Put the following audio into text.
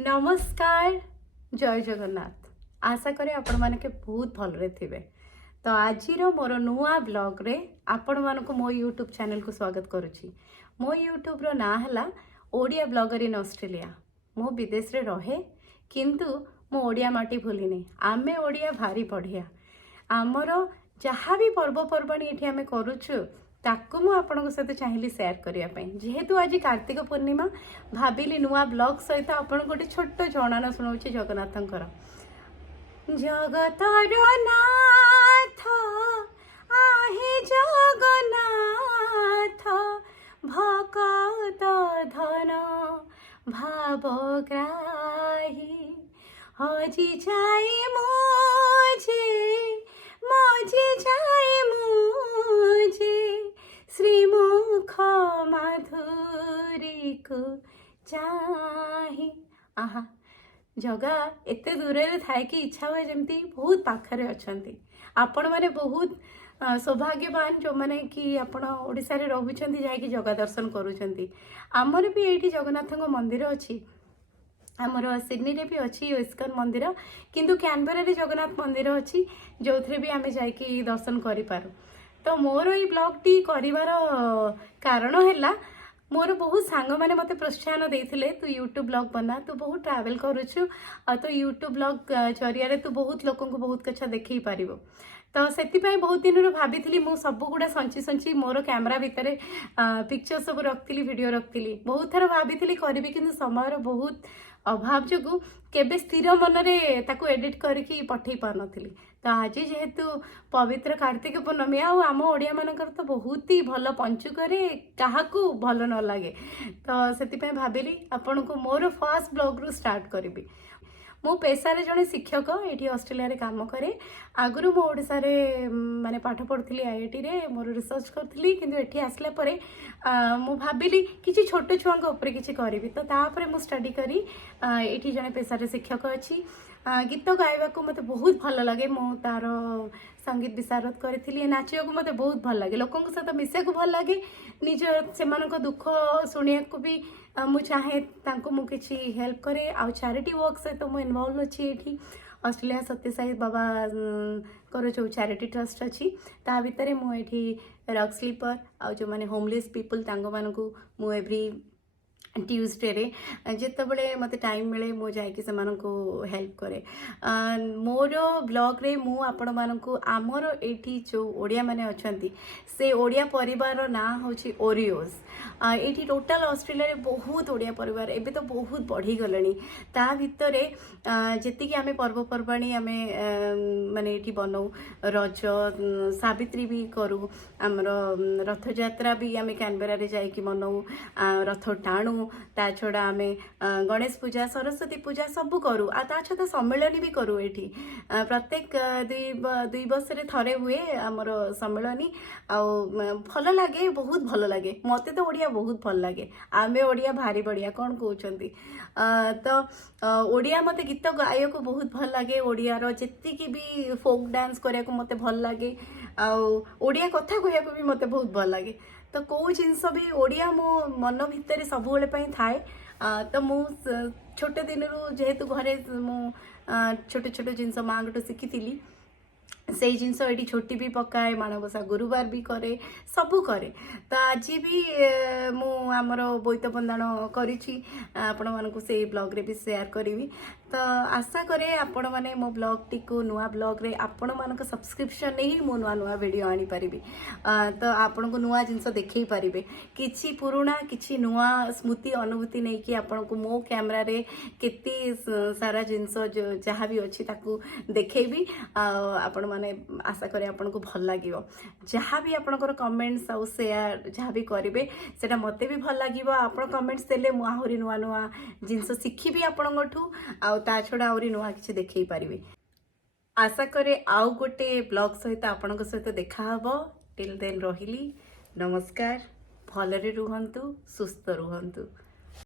नमस्कार जय जगन्नाथ। आशा करे आपण माने के बहुत भलरे थिबे। तो आज मोर नुआ ब्लॉग रे आपण मानक मो यूट्यूब चैनल को स्वागत करुछि। मो यूट्यूब रो ना हला ओडिया ब्लॉगर इन ऑस्ट्रेलिया। मो विदेश रे रहे किंतु मो ओडिया माटी भूलिनी। आमे ओडिया भारी बढ़िया। आमर जहाँ भी पर्वपर्वाणी एठी आमे करूछु ताकू मु आपनको सहित चाहिए सेयार करने जेहेतु आज कार्तिक पूर्णिमा भाविली नुआ ब्लॉग सहित आपण गोटे छोट जणान शुणाऊँ जगन्नाथंकर। जगतर नाथ आहे जगन्नाथ भकत धन भावग्राही हजी जाए मुझे मजी जाए मुझे श्रीमुख माधुरी को चाहे। आहा जगा एते दूर थाए कि इच्छा हुए जमती बहुत पाखरे अच्छी आपण मैंने बहुत सौभाग्यवान जो मैंने कि आपण ओडिशा रे रहुछंती जाय कि जगा दर्शन करूछंती। आमर भी एठी जगन्नाथ मंदिर अच्छी आमर सिडनी रे भी अच्छी इस्कन मंदिर किंतु कैनबरा रे जगन्नाथ मंदिर अच्छी जो थे भी आम जाकि दर्शन करूँ। तो मोर ये ब्लॉग टी करिवार कारण है मोर बहुत सांग मैंने मते प्रोत्साहन देते तू यूट्यूब ब्लॉग बना तू बहुत ट्रैवल करुचु तो यूट्यूब ब्लॉग जरिया तू बहुत लोक बहुत कछा देखई पारिबो। तो से बहुत दिन भाभी मु सब गुड़ा संची संची मोर कैमरा भितर पिक्चर सब रखी वीडियो रखी बहुत थर भाभी करी कि समय बहुत अभाव जो केबे स्थिर मनरे ताकू एडिट करके पठे पार नथिली। तो आज जेहेतु पवित्र कार्तिक पूर्णमी आम ओडिया मानकर तो बहुत ही भल पंचुकरे काहाकू भल न लगे। तो से भाविली आपण को मोर फर्स्ट ब्लॉग रु स्टार्ट करी। मो पेशारे जड़े शिक्षक ये ऑस्ट्रेलिया रे काम करे। आगु मो ओडिशा रे माने पाठ पढ़ुली आईआईटी रे मोर रिसर्च करी किंतु एठी आसला परे मु भाविली किसी छोट छुआ ऊपर किसी करी। तो तापर मु स्टडी करी एठी जड़े पेशारे शिक्षक अच्छी गीत गाइबा को मते बहुत भल लगे। मु तार संगीत विशारद करी नाचिया को मते बहुत भल लगे लोकों सहित मिसे को भल लगे निज से दुख शुणा को भी मु चाहे तांको मु किछि हेल्प करे आ चैरिटी वर्क सहित मु इन्वॉल्व अच्छी एठी ऑस्ट्रेलिया सत्य साई बाबा कर जो चैरिटी ट्रस्ट अच्छी ता भितर मु एठी रॉक स्लीपर आ जो माने होमलेस पीपल तांको मानकू मु एवरी ट्यूसडे रे जितेबले मत टाइम मिले मु जाकि से हेल्प करे। मोर ब्लॉग रे मु आपण मानकू आमर एठी जो ओडिया माने अछंती से ओडिया परिवार ना होची ओरियोस। एठी टोटल ऑस्ट्रेलिया रे बहुत ओडिया परिवार एबे तो बहुत बढ़ी गलनी। ता भितरे जेतिकी आमे पर्वपर्वाणी आमे माने एठी बनौ रज सावित्री भी करू आमर रथ यात्रा भी आमे कैनबरा रे जायकि मनौ रथ टाणु ता छड़ा आमे गणेश पूजा सरस्वती पूजा सब करू आ ता छता सम्मेलन भी करू। एठी प्रत्येक दुई वर्ष रे थरे हुए आमर सम्मेलनी आ भल लगे बहुत भल लगे मते तो ओडिया बहुत भल लगे। आमे ओडिया भारी बढ़िया कौन कहते तो ओडिया मते गीत गाय को बहुत भल लगे। ओडियार जेतिकी भी फोक डांस करिया को मते भल लगे आ ओडिया कथा कहया को भी मते बहुत भल लगे। तो कौ जिनस भी ओडिया मो मन भितर सब थाए। तो मु छोट दिन जेहेतु घरे मु छोट छोट जिनस माँ गोटे शिखी से जिनस ये छोटी भी पकाए माणबसा गुरुवार भी करे सबू करे। तो आज भी मु आमर बोईत बंदाण करी आपण मानकु से ब्लॉग रे भी शेयर करी। तो आशा करे आपण माने मो ब्लॉग टी को नुआ ब्लॉग रे आपण मानक सब्सक्रिप्शन नहीं मु नुआ नुआ वीडियो आनी पारिबी। तो आपण को नुआ जिनस देखई पारिबे किछि पुराना किछि नुआ स्मृति अनुभूति नहीं कि आपण को मो कैमरा रे केते सारा जिनस जो जहाँ भी अच्छी ताकू देखैबी। आपण माने आशा करे आपण को भल लागिवो जहाँ भी आपणकर कमेंट्स आउ शेयर जहाँ भी करेंगे सेटा मते भी भल लागिवो। आपण कमेंट्स देले मु आहुरी नुआ नुआ जिनस शिखिबी आपणठू आ ता छड़ा आउरी नुआ किछि देखई पारिबे। आशा करे आउ गोटे ब्लॉग सहित आपणक सहित देखा हबो। टिल देन रहिली नमस्कार भलरे रुहंतु सुस्थ रुहंतु।